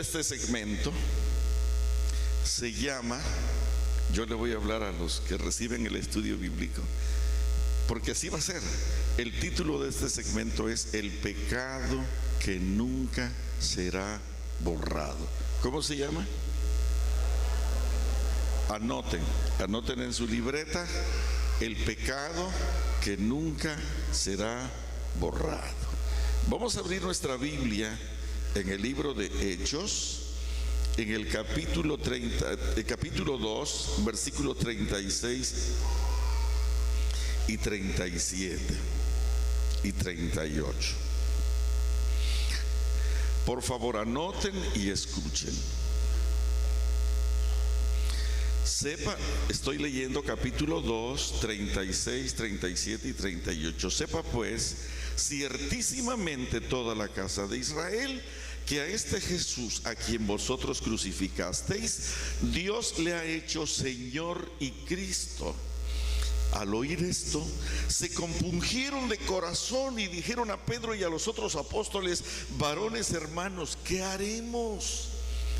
de este segmento se llama, yo le voy a hablar a los que reciben el estudio bíblico, porque así va a ser. El título de este segmento es El pecado que nunca será borrado. ¿Cómo se llama? Anoten en su libreta: el pecado que nunca será borrado. Vamos a abrir nuestra Biblia en el libro de Hechos, en el capítulo 2, versículos 36 y 37 y 38. Por favor, anoten y escuchen. Estoy leyendo capítulo 2, 36, 37 y 38. Sepa pues ciertísimamente toda la casa de Israel que a este Jesús, a quien vosotros crucificasteis, Dios le ha hecho Señor y Cristo. Al oír esto, se compungieron de corazón y dijeron a Pedro y a los otros apóstoles: varones hermanos, ¿qué haremos?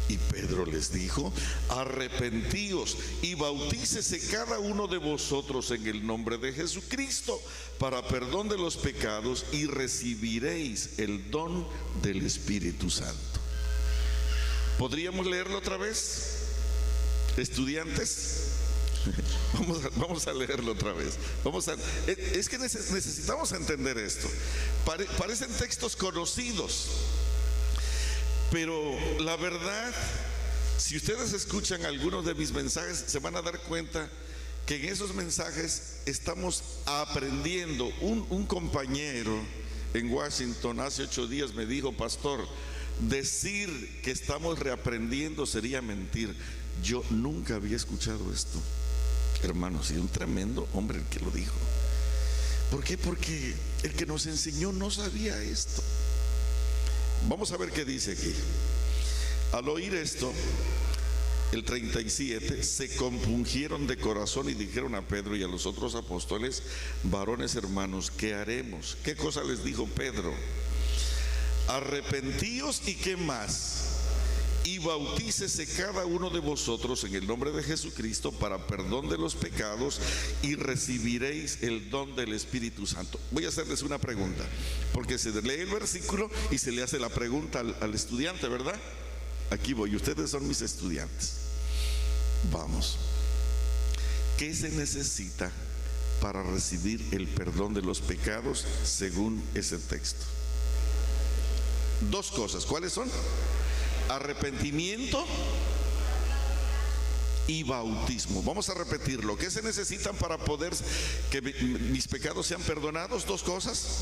Y Pedro les dijo: arrepentíos y bautícese cada uno de vosotros en el nombre de Jesucristo para perdón de los pecados, y recibiréis el don del Espíritu Santo. ¿Podríamos leerlo otra vez, estudiantes? Vamos a leerlo otra vez. Es que necesitamos entender esto. Parecen textos conocidos, pero la verdad, si ustedes escuchan algunos de mis mensajes, se van a dar cuenta que en esos mensajes estamos aprendiendo. Un compañero en Washington hace 8 días me dijo: pastor, decir que estamos reaprendiendo sería mentir. Yo nunca había escuchado esto, hermanos, y un tremendo hombre el que lo dijo. ¿Por qué? Porque el que nos enseñó no sabía esto. Vamos a ver qué dice aquí. Al oír esto, el 37, se compungieron de corazón y dijeron a Pedro y a los otros apóstoles: varones hermanos, ¿qué haremos? ¿Qué cosa les dijo Pedro? Arrepentíos y ¿qué más? Y bautícese cada uno de vosotros en el nombre de Jesucristo para perdón de los pecados, y recibiréis el don del Espíritu Santo. Voy a hacerles una pregunta, porque se lee el versículo y se le hace la pregunta al estudiante, ¿verdad? Aquí voy, ustedes son mis estudiantes. Vamos. ¿Qué se necesita para recibir el perdón de los pecados según ese texto? 2 cosas. ¿Cuáles son? Arrepentimiento y bautismo. Vamos a repetirlo. ¿Qué se necesitan para poder que mis pecados sean perdonados? 2 cosas.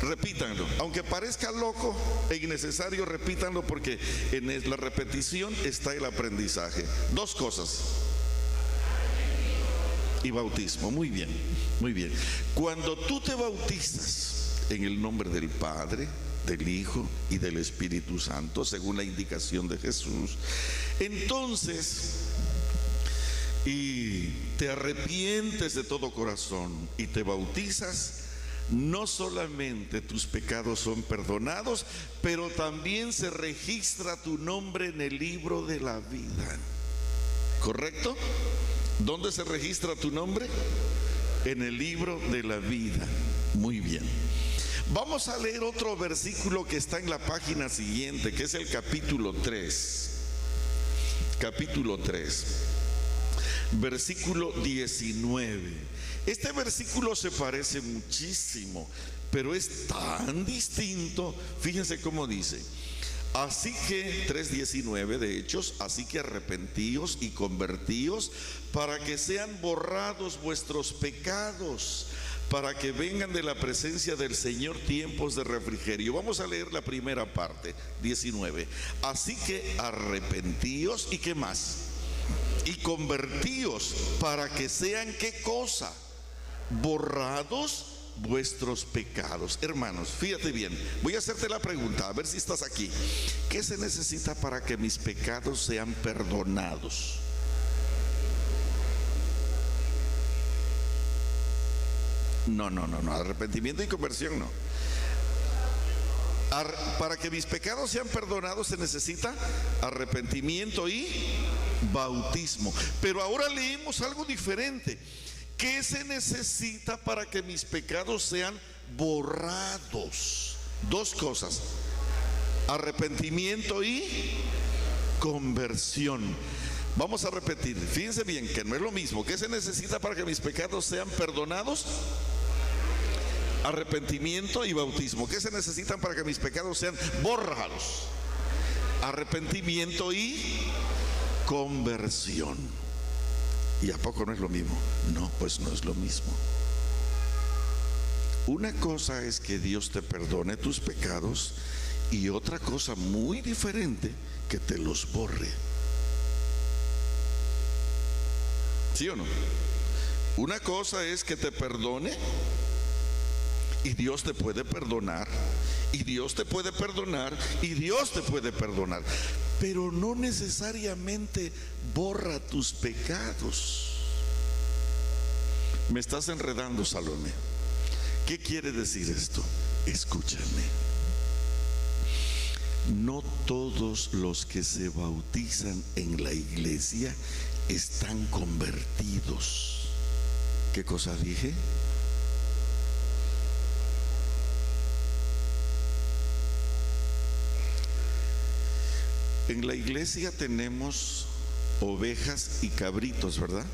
Repítanlo. Aunque parezca loco e innecesario, repítanlo, porque en la repetición está el aprendizaje. 2 cosas. Y bautismo. Muy bien, muy bien. Cuando tú te bautizas en el nombre del Padre, del Hijo y del Espíritu Santo, según la indicación de Jesús, entonces, y te arrepientes de todo corazón y te bautizas, no solamente tus pecados son perdonados, pero también se registra tu nombre en el libro de la vida. ¿Correcto? ¿Dónde se registra tu nombre? En el libro de la vida. Muy bien. Vamos a leer otro versículo que está en la página siguiente, que es el capítulo 3. Capítulo 3, versículo 19. Este versículo se parece muchísimo, pero es tan distinto. Fíjense cómo dice: así que, 3:19 de Hechos, así que arrepentíos y convertíos para que sean borrados vuestros pecados, para que vengan de la presencia del Señor tiempos de refrigerio. Vamos a leer la primera parte, 19. Así que arrepentíos y ¿qué más? Y convertíos para que sean ¿qué cosa? Borrados vuestros pecados. Hermanos, fíjate bien, voy a hacerte la pregunta, a ver si estás aquí. ¿Qué se necesita para que mis pecados sean perdonados? No, arrepentimiento y conversión no. Para que mis pecados sean perdonados se necesita arrepentimiento y bautismo. Pero ahora leemos algo diferente. ¿Qué se necesita para que mis pecados sean borrados? Dos cosas: arrepentimiento y conversión. Vamos a repetir, fíjense bien que no es lo mismo. ¿Qué se necesita para que mis pecados sean perdonados? Arrepentimiento y bautismo. ¿Qué se necesitan para que mis pecados sean borrados? Arrepentimiento y conversión. ¿Y a poco no es lo mismo? No, pues no es lo mismo. Una cosa es que Dios te perdone tus pecados y otra cosa muy diferente, que te los borre. ¿Sí o no? Una cosa es que te perdone, y Dios te puede perdonar, y Dios te puede perdonar, y Dios te puede perdonar, pero no necesariamente borra tus pecados. Me estás enredando, Salomé. ¿Qué quiere decir esto? Escúchame. No todos los que se bautizan en la iglesia están convertidos. ¿Qué cosa dije? En la iglesia tenemos ovejas y cabritos, ¿verdad?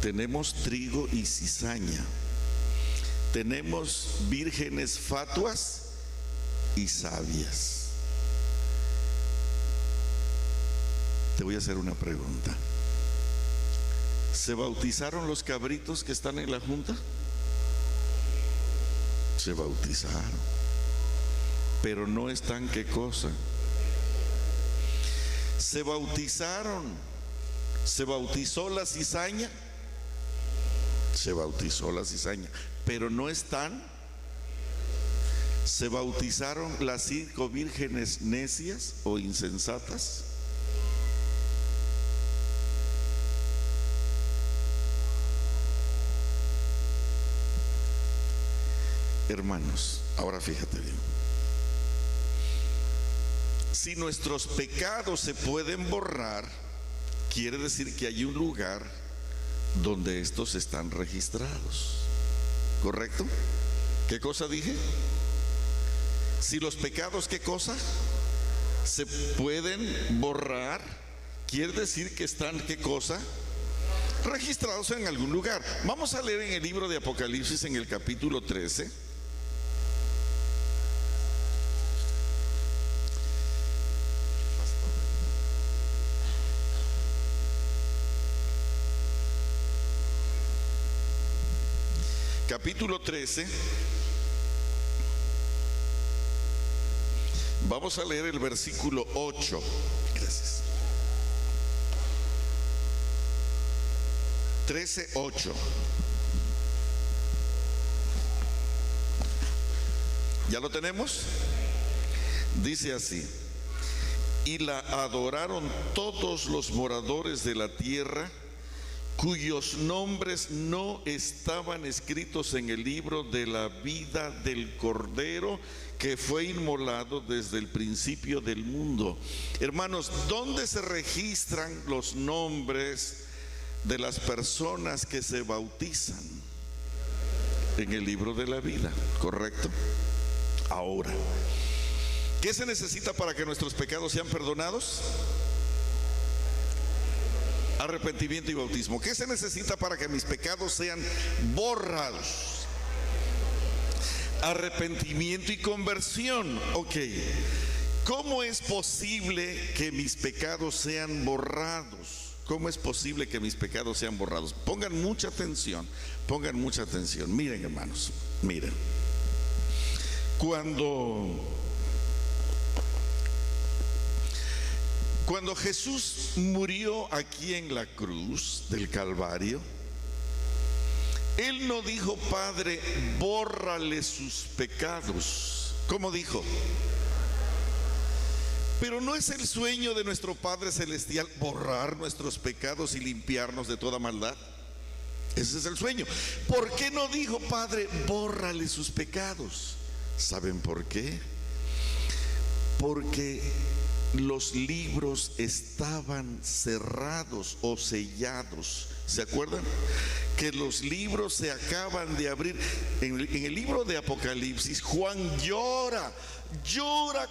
Tenemos trigo y cizaña. Tenemos vírgenes fatuas y sabias. Te voy a hacer una pregunta. ¿Se bautizaron los cabritos que están en la junta? Se bautizaron, pero no están, ¿qué cosa? Se bautizaron. ¿Se bautizó la cizaña? Se bautizó la cizaña, pero no están. ¿Se bautizaron las 5 vírgenes necias o insensatas? Hermanos, ahora fíjate bien. Si nuestros pecados se pueden borrar, quiere decir que hay un lugar donde estos están registrados. ¿Correcto? ¿Qué cosa dije? Si los pecados, ¿qué cosa? Se pueden borrar, quiere decir que están, ¿qué cosa? Registrados en algún lugar. Vamos a leer en el libro de Apocalipsis, en el capítulo 13. Capítulo 13. Vamos a leer el versículo 8. Gracias. 13:8. ¿Ya lo tenemos? Dice así: y la adoraron todos los moradores de la tierra, cuyos nombres no estaban escritos en el libro de la vida del Cordero que fue inmolado desde el principio del mundo. Hermanos, ¿dónde se registran los nombres de las personas que se bautizan? En el libro de la vida, ¿correcto? Ahora, ¿qué se necesita para que nuestros pecados sean perdonados? Arrepentimiento y bautismo. ¿Qué se necesita para que mis pecados sean borrados? Arrepentimiento y conversión. Ok. ¿Cómo es posible que mis pecados sean borrados? ¿Cómo es posible que mis pecados sean borrados? Pongan mucha atención, pongan mucha atención. Miren, hermanos, miren. Cuando Jesús murió aquí en la cruz del Calvario, Él no dijo: Padre, bórrale sus pecados. ¿Cómo dijo? Pero no es el sueño de nuestro Padre Celestial borrar nuestros pecados y limpiarnos de toda maldad. Ese es el sueño. ¿Por qué no dijo: Padre, bórrale sus pecados? ¿Saben por qué? Porque los libros estaban cerrados o sellados. ¿Se acuerdan? Que los libros se acaban de abrir. En el libro de Apocalipsis, Juan llora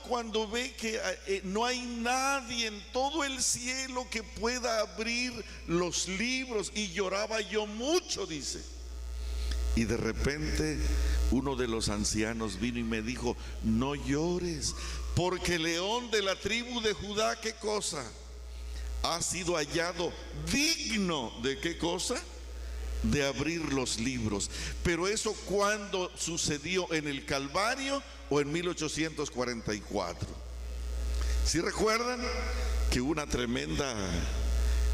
cuando ve que no hay nadie en todo el cielo que pueda abrir los libros, y lloraba yo mucho, dice. Y de repente uno de los ancianos vino y me dijo: no llores, porque el león de la tribu de Judá, ¿qué cosa? Ha sido hallado digno de ¿qué cosa? De abrir los libros. Pero eso, ¿cuándo sucedió? ¿En el Calvario o en 1844? ¿Sí recuerdan que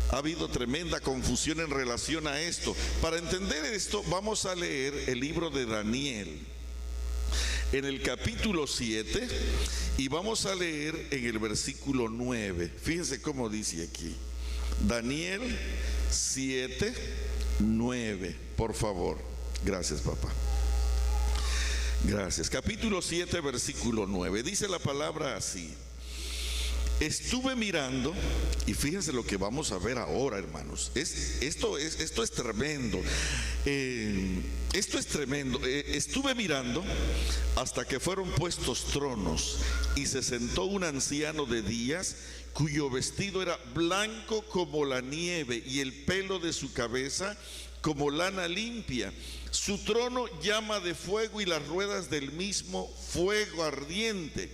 ha habido tremenda confusión en relación a esto? Para entender esto, vamos a leer el libro de Daniel en el capítulo 7, y vamos a leer en el versículo 9. Fíjense cómo dice aquí. Daniel 7, 9, por favor. Gracias, papá. Gracias. Capítulo 7, versículo 9. Dice la palabra así: estuve mirando, y fíjense lo que vamos a ver ahora, hermanos. Esto es tremendo. Esto es tremendo. Estuve mirando hasta que fueron puestos tronos, y se sentó un anciano de días, cuyo vestido era blanco como la nieve, y el pelo de su cabeza como lana limpia. Su trono llama de fuego, y las ruedas del mismo fuego ardiente.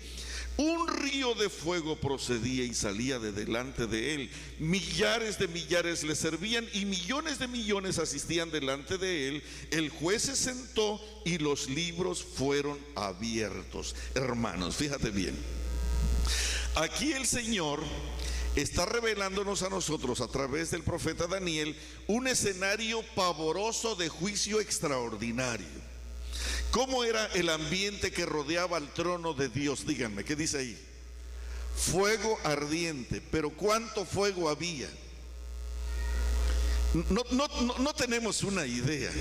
Un río de fuego procedía y salía de delante de él. Millares de millares le servían, y millones de millones asistían delante de él. El juez se sentó y los libros fueron abiertos. Hermanos, fíjate bien. Aquí el Señor está revelándonos a nosotros, a través del profeta Daniel, un escenario pavoroso de juicio extraordinario. ¿Cómo era el ambiente que rodeaba al trono de Dios? Díganme, ¿qué dice ahí? Fuego ardiente. Pero ¿cuánto fuego había? No tenemos una idea,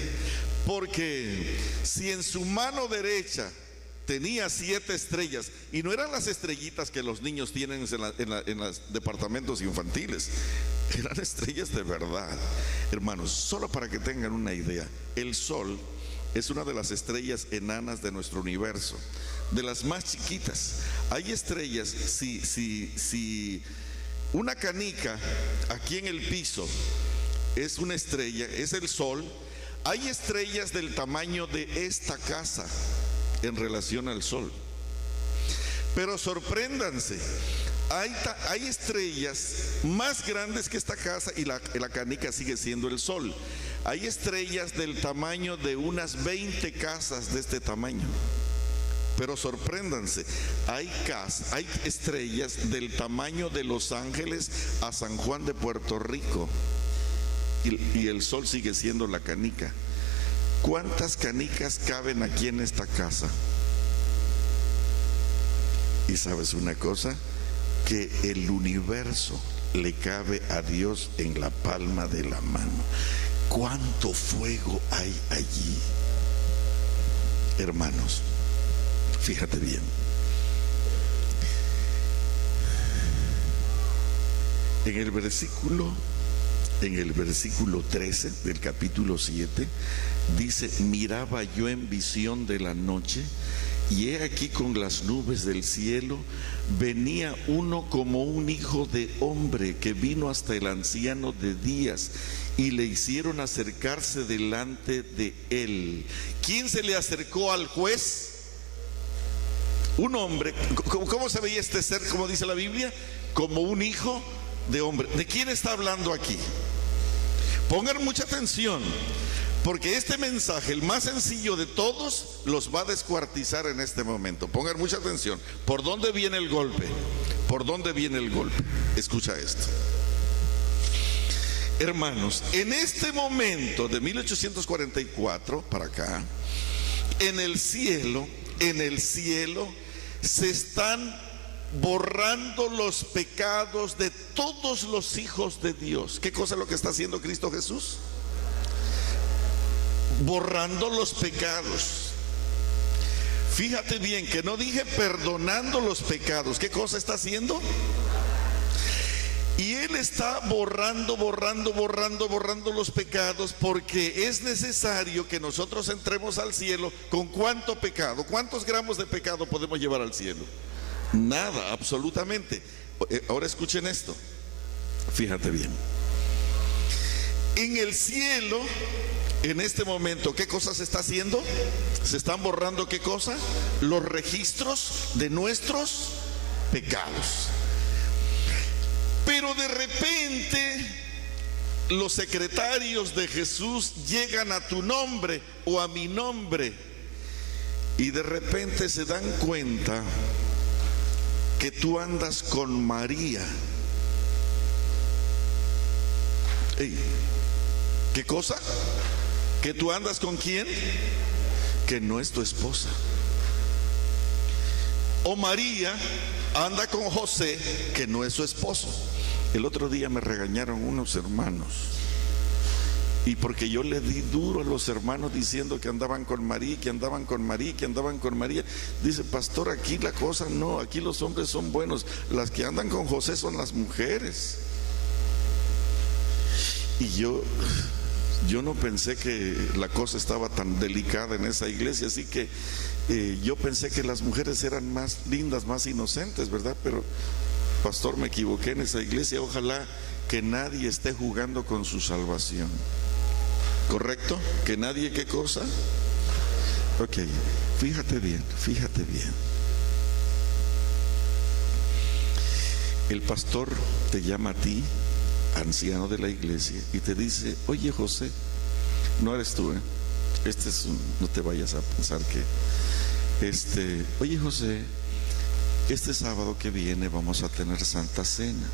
porque si en su mano derecha tenía 7 estrellas, y no eran las estrellitas que los niños tienen en los departamentos infantiles, eran estrellas de verdad. Hermanos, solo para que tengan una idea, el sol es una de las estrellas enanas de nuestro universo, de las más chiquitas. Hay estrellas, si una canica aquí en el piso es una estrella, es el sol, hay estrellas del tamaño de esta casa en relación al sol. Pero sorpréndanse, hay estrellas más grandes que esta casa, y la canica sigue siendo el sol. Hay estrellas del tamaño de unas 20 casas de este tamaño. Pero sorpréndanse, hay estrellas del tamaño de Los Ángeles a San Juan de Puerto Rico, y el sol sigue siendo la canica. ¿Cuántas canicas caben aquí en esta casa? Y sabes una cosa, que el universo le cabe a Dios en la palma de la mano. ¿Cuánto fuego hay allí? Hermanos, fíjate bien. En el versículo 13 del capítulo 7 dice: miraba yo en visión de la noche, y he aquí con las nubes del cielo venía uno como un hijo de hombre, que vino hasta el anciano de días, y le hicieron acercarse delante de él. ¿Quién se le acercó al juez? Un hombre. ¿Cómo se veía este ser? Como dice la Biblia, como un hijo de hombre. ¿De quién está hablando aquí? Pongan mucha atención, porque este mensaje, el más sencillo de todos, los va a descuartizar en este momento. Pongan mucha atención. ¿Por dónde viene el golpe? ¿Por dónde viene el golpe? Escucha esto. Hermanos, en este momento de 1844 para acá, en el cielo se están borrando los pecados de todos los hijos de Dios. ¿Qué cosa es lo que está haciendo Cristo Jesús? Borrando los pecados. Fíjate bien que no dije perdonando los pecados. ¿Qué cosa está haciendo? Y Él está borrando los pecados, porque es necesario que nosotros entremos al cielo con ¿cuánto pecado? ¿Cuántos gramos de pecado podemos llevar al cielo? Nada, absolutamente. Ahora escuchen esto. Fíjate bien. En el cielo, en este momento, ¿qué cosa se está haciendo? Se están borrando ¿qué cosa? Los registros de nuestros pecados. Pero de repente los secretarios de Jesús llegan a tu nombre o a mi nombre y de repente se dan cuenta que tú andas con María. Ey, ¿qué cosa? ¿Que tú andas con quién? Que no es tu esposa. O María anda con José, que no es su esposo. El otro día me regañaron unos hermanos, y porque yo le di duro a los hermanos diciendo que andaban con María, que andaban con María, que andaban con María. Dice, pastor, aquí la cosa no, aquí los hombres son buenos, las que andan con José son las mujeres. Y yo no pensé que la cosa estaba tan delicada en esa iglesia, así que yo pensé que las mujeres eran más lindas, más inocentes, ¿verdad? Pero pastor, me equivoqué en esa iglesia. Ojalá que nadie esté jugando con su salvación. ¿Correcto? ¿Que nadie qué cosa? Ok, fíjate bien, fíjate bien. El pastor te llama a ti, anciano de la iglesia, y te dice, oye José, no eres tú, no te vayas a pensar que oye José, este sábado que viene vamos a tener Santa Cena.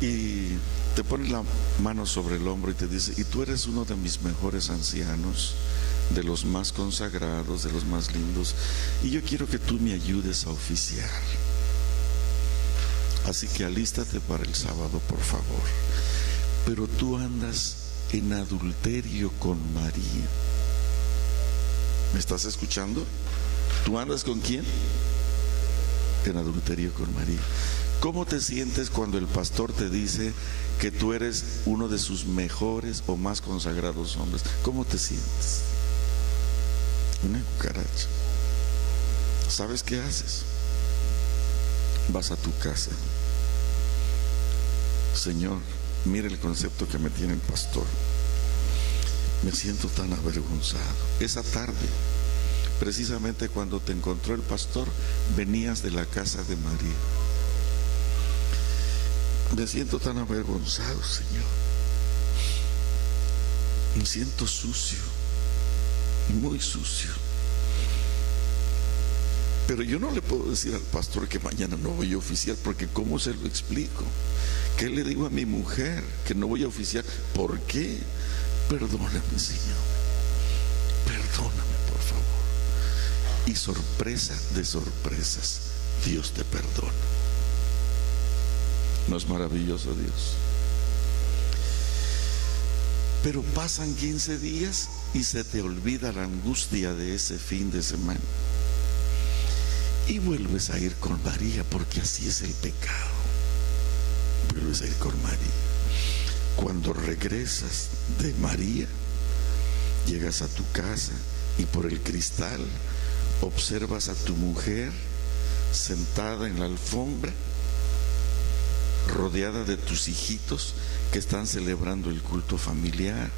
Y te pone la mano sobre el hombro y te dice, y tú eres uno de mis mejores ancianos, de los más consagrados, de los más lindos, y yo quiero que tú me ayudes a oficiar. Así que alístate para el sábado, por favor. Pero tú andas en adulterio con María. ¿Me estás escuchando? ¿Tú andas con quién? En adulterio con María. ¿Cómo te sientes cuando el pastor te dice que tú eres uno de sus mejores o más consagrados hombres? ¿Cómo te sientes? Una cucaracha. ¿Sabes qué haces? Vas a tu casa. Señor, mire el concepto que me tiene el pastor. Me siento tan avergonzado. Esa tarde, precisamente cuando te encontró el pastor, venías de la casa de María. Me siento tan avergonzado, Señor. Me siento sucio, muy sucio. Pero yo no le puedo decir al pastor que mañana no voy a oficiar, porque ¿cómo se lo explico? ¿Qué le digo a mi mujer? Que no voy a oficiar. ¿Por qué? Perdóname, Señor. Perdóname, por favor. Y sorpresa de sorpresas, Dios te perdona. ¿No es maravilloso Dios? Pero pasan 15 días y se te olvida la angustia de ese fin de semana. Y vuelves a ir con María, porque así es el pecado. Vuelves a ir con María. Cuando regresas de María, llegas a tu casa y por el cristal observas a tu mujer sentada en la alfombra, rodeada de tus hijitos que están celebrando el culto familiar,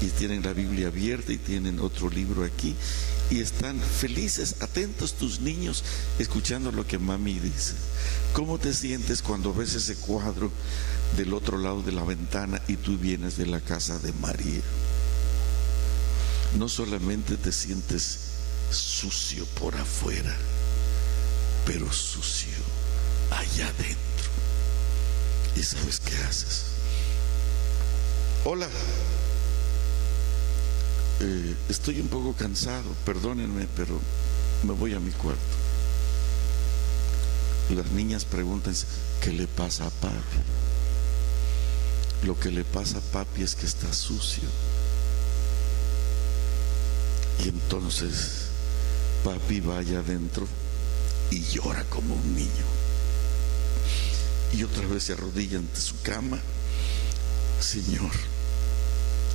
y tienen la Biblia abierta y tienen otro libro aquí, y están felices, atentos tus niños, escuchando lo que mami dice. ¿Cómo te sientes cuando ves ese cuadro del otro lado de la ventana y tú vienes de la casa de María? No solamente te sientes sucio por afuera, pero sucio allá adentro. ¿Y sabes qué haces? Hola, estoy un poco cansado, perdónenme, pero me voy a mi cuarto. Las niñas preguntan, ¿qué le pasa a papi? Lo que le pasa a papi es que está sucio. Y entonces papi va allá adentro y llora como un niño. Y otra vez se arrodilla ante su cama. Señor,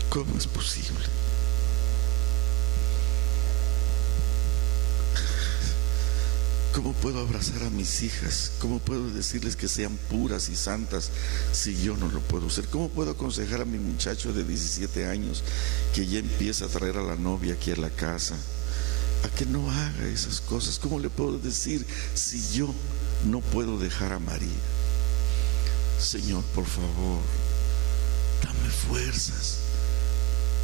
¿cómo es posible? ¿Cómo puedo abrazar a mis hijas? ¿Cómo puedo decirles que sean puras y santas si yo no lo puedo hacer? ¿Cómo puedo aconsejar a mi muchacho de 17 años que ya empieza a traer a la novia aquí a la casa a que no haga esas cosas? ¿Cómo le puedo decir si yo no puedo dejar a María? Señor, por favor, dame fuerzas,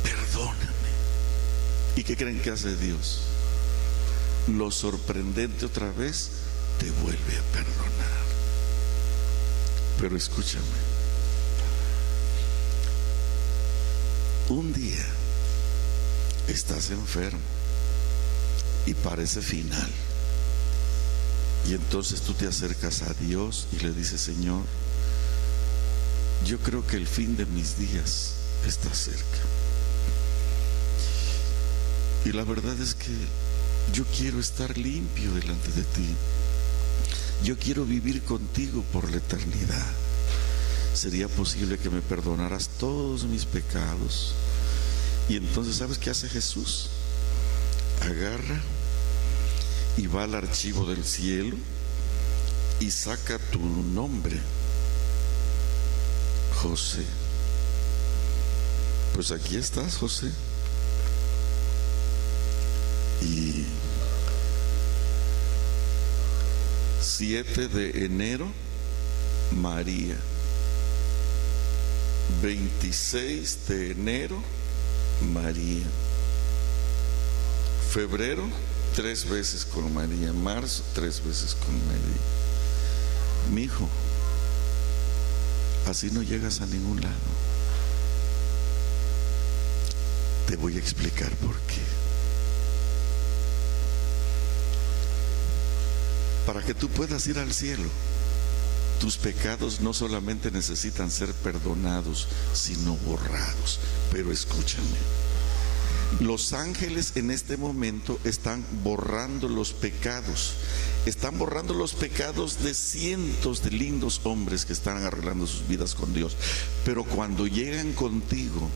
perdóname. ¿Y qué creen que hace Dios? Lo sorprendente otra vez, te vuelve a perdonar. Pero escúchame, un día estás enfermo y parece final, y entonces tú te acercas a Dios y le dices: Señor, yo creo que el fin de mis días está cerca, y la verdad es que yo quiero estar limpio delante de ti. Yo quiero vivir contigo por la eternidad. ¿Sería posible que me perdonaras todos mis pecados? Y entonces, ¿sabes qué hace Jesús? Agarra y va al archivo del cielo y saca tu nombre, José. Pues aquí estás, José. Y 7 de enero, María. 26 de enero, María. Febrero, 3 veces con María. Marzo, 3 veces con María. Mi hijo, así no llegas a ningún lado. Te voy a explicar por qué. Para que tú puedas ir al cielo, tus pecados no solamente necesitan ser perdonados, sino borrados. Pero escúchame, los ángeles en este momento están borrando los pecados. Están borrando los pecados de cientos de lindos hombres que están arreglando sus vidas con Dios. Pero cuando llegan contigo,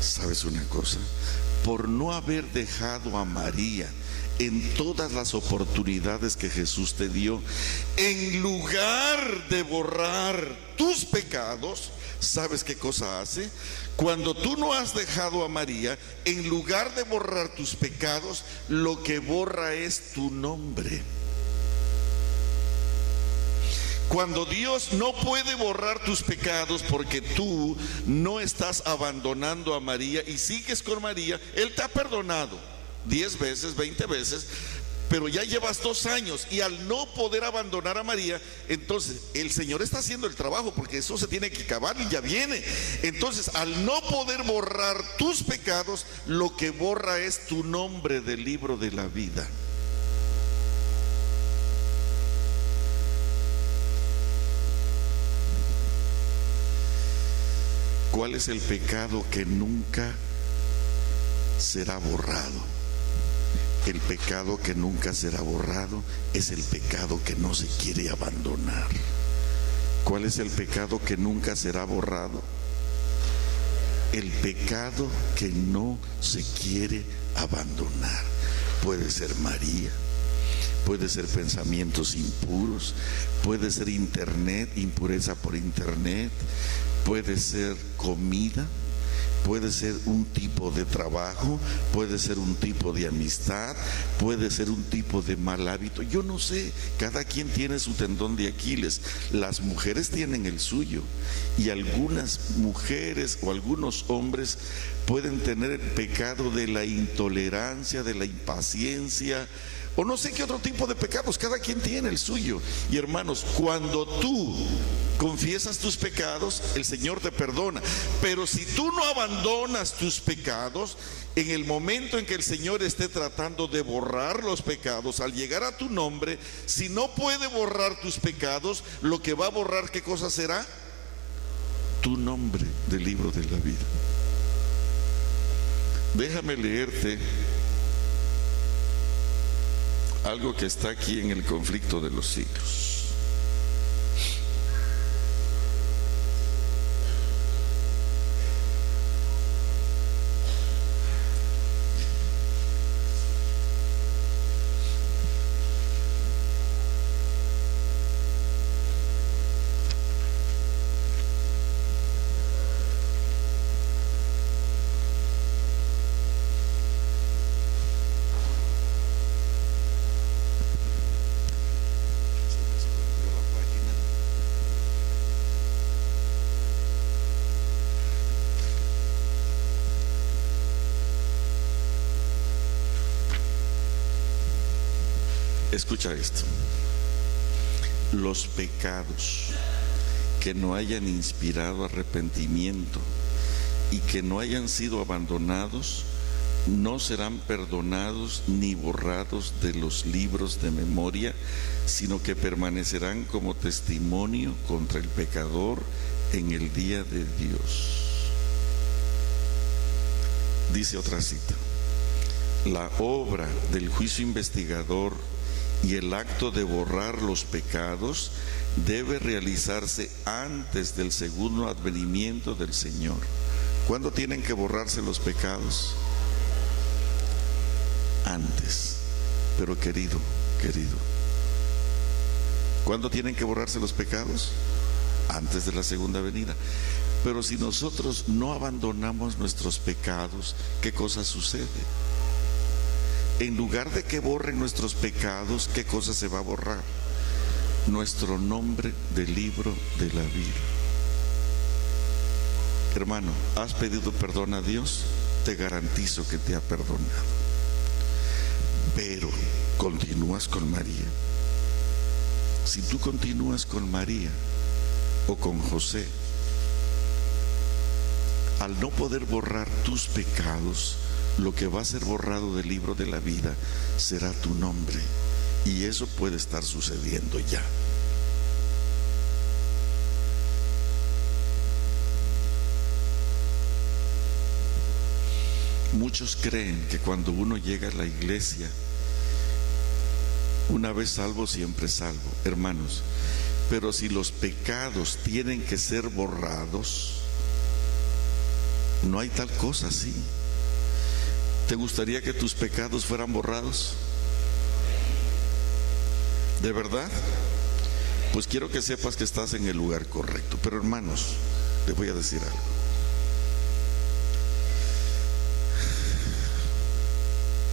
¿sabes una cosa? Por no haber dejado a María en todas las oportunidades que Jesús te dio, en lugar de borrar tus pecados, ¿sabes qué cosa hace? Cuando tú no has dejado a María, en lugar de borrar tus pecados, lo que borra es tu nombre. Cuando Dios no puede borrar tus pecados porque tú no estás abandonando a María y sigues con María, Él te ha perdonado 10 veces, 20 veces, pero ya llevas 2 años y al no poder abandonar a María, entonces el Señor está haciendo el trabajo, porque eso se tiene que acabar y ya viene. Entonces, al no poder borrar tus pecados, lo que borra es tu nombre del libro de la vida. ¿Cuál es el pecado que nunca será borrado? El pecado que nunca será borrado es el pecado que no se quiere abandonar. ¿Cuál es el pecado que nunca será borrado? El pecado que no se quiere abandonar. Puede ser María, puede ser pensamientos impuros, puede ser internet, impureza por internet, puede ser comida, puede ser un tipo de trabajo, puede ser un tipo de amistad, puede ser un tipo de mal hábito. Yo no sé, cada quien tiene su tendón de Aquiles. Las mujeres tienen el suyo, y algunas mujeres o algunos hombres pueden tener el pecado de la intolerancia, de la impaciencia, o no sé qué otro tipo de pecados. Cada quien tiene el suyo. Y hermanos, cuando tú confiesas tus pecados, el Señor te perdona. Pero si tú no abandonas tus pecados, en el momento en que el Señor esté tratando de borrar los pecados, al llegar a tu nombre, si no puede borrar tus pecados, lo que va a borrar, ¿qué cosa será? Tu nombre del libro de la vida. Déjame leerte algo que está aquí en el conflicto de los siglos. Escucha esto: los pecados que no hayan inspirado arrepentimiento y que no hayan sido abandonados no serán perdonados ni borrados de los libros de memoria, sino que permanecerán como testimonio contra el pecador en el día de Dios. Dice otra cita: la obra del juicio investigador y el acto de borrar los pecados debe realizarse antes del segundo advenimiento del Señor. ¿Cuándo tienen que borrarse los pecados? Antes. Pero querido, ¿cuándo tienen que borrarse los pecados? Antes de la segunda venida. Pero si nosotros no abandonamos nuestros pecados, ¿qué cosa sucede? En lugar de que borren nuestros pecados, ¿qué cosa se va a borrar? Nuestro nombre del libro de la vida. Hermano, ¿has pedido perdón a Dios? Te garantizo que te ha perdonado. Pero continúas con María. Si tú continúas con María o con José, al no poder borrar tus pecados, lo que va a ser borrado del libro de la vida será tu nombre, y eso puede estar sucediendo ya. Muchos creen que cuando uno llega a la iglesia, una vez salvo, siempre salvo. Hermanos, pero si los pecados tienen que ser borrados, no hay tal cosa así. ¿Te gustaría que tus pecados fueran borrados? ¿De verdad? Pues quiero que sepas que estás en el lugar correcto. Pero hermanos, les voy a decir algo.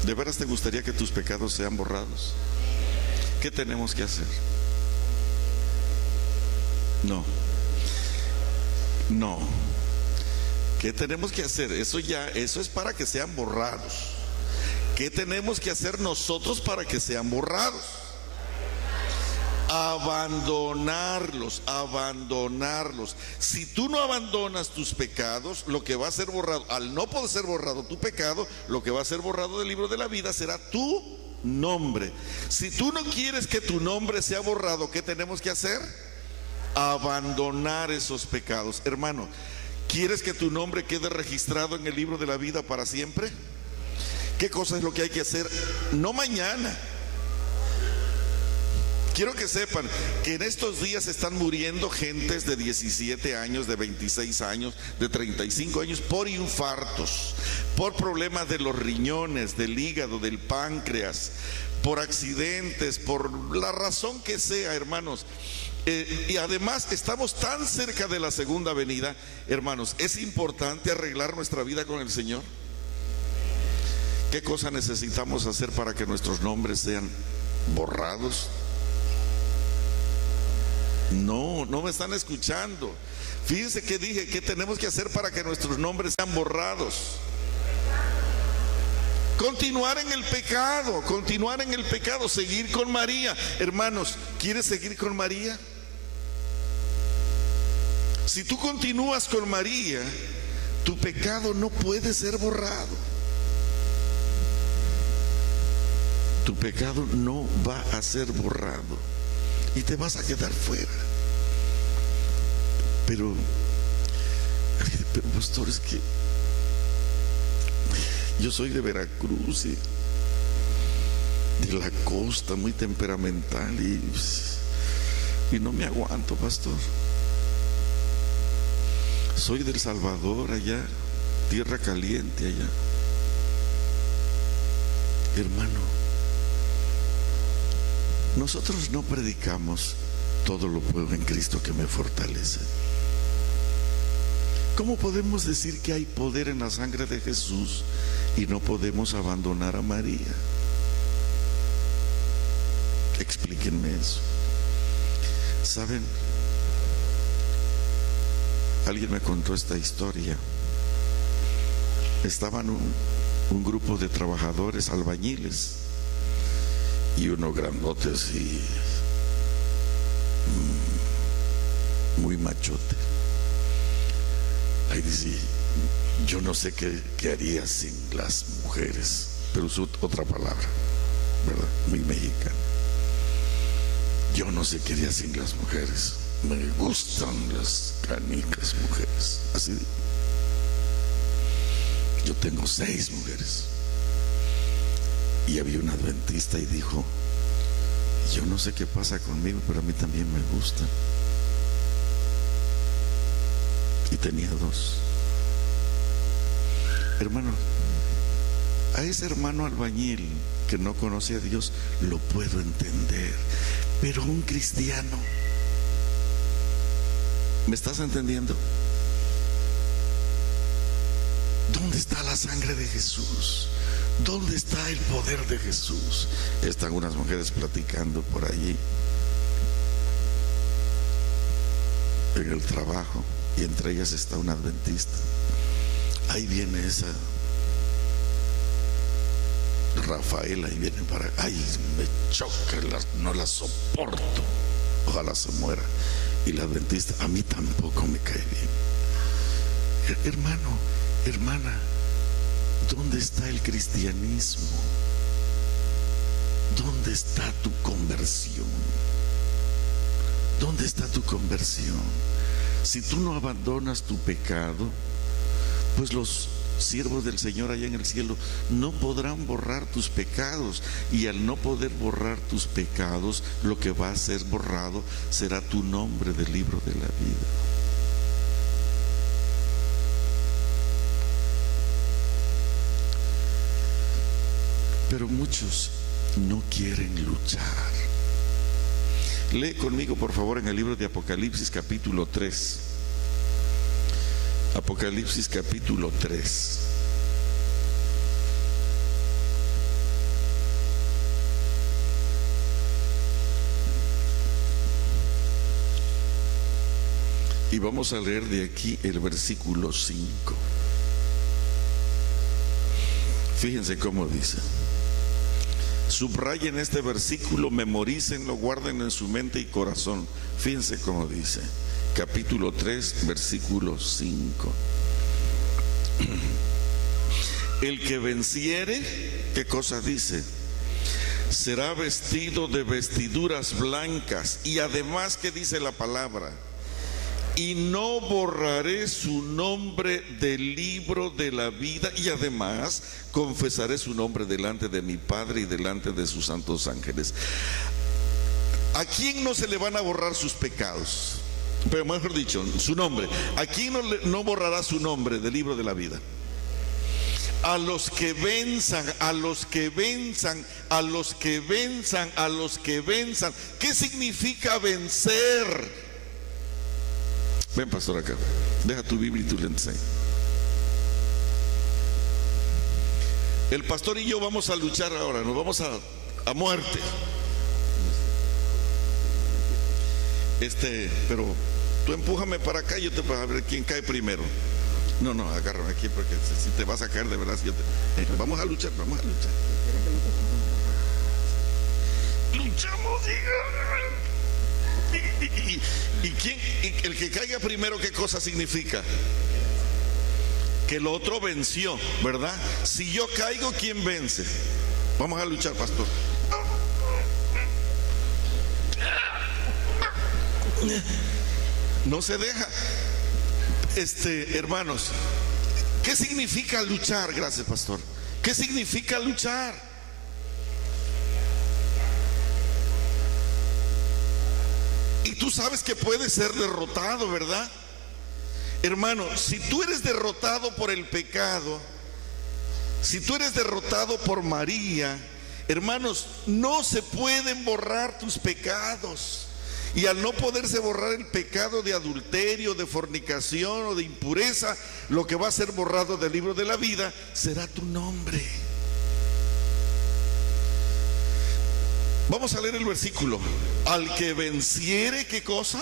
¿De veras te gustaría que tus pecados sean borrados? ¿Qué tenemos que hacer? No. ¿Qué tenemos que hacer? Eso es para que sean borrados. ¿Qué tenemos que hacer nosotros para que sean borrados? Abandonarlos. Si tú no abandonas tus pecados, lo que va a ser borrado, al no poder ser borrado tu pecado, lo que va a ser borrado del libro de la vida será tu nombre. Si tú no quieres que tu nombre sea borrado, ¿qué tenemos que hacer? Abandonar esos pecados. Hermano, ¿quieres que tu nombre quede registrado en el libro de la vida para siempre? ¿Qué cosa es lo que hay que hacer? No mañana. Quiero que sepan que en estos días están muriendo gentes de 17 años, de 26 años, de 35 años por infartos, por problemas de los riñones, del hígado, del páncreas, por accidentes, por la razón que sea, hermanos. Y además estamos tan cerca de la segunda venida, hermanos. Es importante arreglar nuestra vida con el Señor. ¿Qué cosa necesitamos hacer para que nuestros nombres sean borrados? No me están escuchando. Fíjense que dije, ¿qué tenemos que hacer para que nuestros nombres sean borrados? Continuar en el pecado, seguir con María. Hermanos, ¿quieres seguir con María? Si tú continúas con María, tu pecado no puede ser borrado. Tu pecado no va a ser borrado y te vas a quedar fuera. Pero pastor, es que Yo soy de Veracruz y de la costa, muy temperamental, y no me aguanto, pastor. Soy del Salvador, allá, tierra caliente allá. Hermano, nosotros no predicamos todo lo puedo en Cristo que me fortalece. ¿Cómo podemos decir que hay poder en la sangre de Jesús y no podemos abandonar a María? Explíquenme eso. ¿Saben? Alguien me contó esta historia. Estaban un grupo de trabajadores albañiles y uno grandotes y muy machote. Ahí dice, yo no sé qué haría sin las mujeres, pero usó otra palabra, ¿verdad? Muy mexicana. Yo no sé qué haría sin las mujeres. Me gustan las canicas mujeres. Así digo. Yo tengo 6 mujeres. Y había un adventista y dijo, yo no sé qué pasa conmigo, pero a mí también me gustan. Y tenía 2. Hermano, a ese hermano albañil que no conoce a Dios lo puedo entender, pero un cristiano, ¿me estás entendiendo? ¿Dónde está la sangre de Jesús? ¿Dónde está el poder de Jesús? Están unas mujeres platicando por allí en el trabajo, y entre ellas está un adventista. Ahí viene esa Rafaela y viene para, ay, me choca, no la soporto, ojalá se muera. Y la adventista, a mí tampoco me cae bien. Hermano, hermana, ¿dónde está el cristianismo? ¿Dónde está tu conversión? ¿Dónde está tu conversión? Si tú no abandonas tu pecado, pues los siervos del Señor allá en el cielo no podrán borrar tus pecados, y al no poder borrar tus pecados, lo que va a ser borrado será tu nombre del libro de la vida. Pero muchos no quieren luchar. Lee conmigo por favor en el libro de Apocalipsis capítulo 3. Apocalipsis capítulo 3. Y vamos a leer de aquí el versículo 5. Fíjense cómo dice. Subrayen este versículo, memorícenlo, guarden en su mente y corazón. Fíjense cómo dice. Capítulo 3, versículo 5. El que venciere, ¿qué cosa dice? Será vestido de vestiduras blancas. Y además, ¿qué dice la palabra? Y no borraré su nombre del libro de la vida, y además confesaré su nombre delante de mi Padre y delante de sus santos ángeles. ¿A quién no se le van a borrar sus pecados? Pero mejor dicho, su nombre. ¿A quién no borrará su nombre del libro de la vida? A los que venzan, a los que venzan, a los que venzan, a los que venzan. ¿Qué significa vencer? Ven, pastor, acá. Deja tu Biblia y tu lente. El pastor y yo vamos a luchar ahora. Nos vamos a muerte. Pero tú empújame para acá y yo te voy a ver quién cae primero. No, agárrame aquí porque si te vas a caer de verdad. Vamos a luchar, vamos a luchar. Luchamos, ¿Y el que caiga primero, qué cosa significa? Que el otro venció, ¿verdad? Si yo caigo, ¿quién vence? Vamos a luchar, pastor. No se deja. Hermanos, ¿qué significa luchar? Gracias, pastor. ¿Qué significa luchar? Y tú sabes que puedes ser derrotado, ¿verdad? Hermano, si tú eres derrotado por el pecado, si tú eres derrotado por María, hermanos, no se pueden borrar tus pecados. Y al no poderse borrar el pecado de adulterio, de fornicación o de impureza, lo que va a ser borrado del libro de la vida será tu nombre. Vamos a leer el versículo. Al que venciere, ¿qué cosa?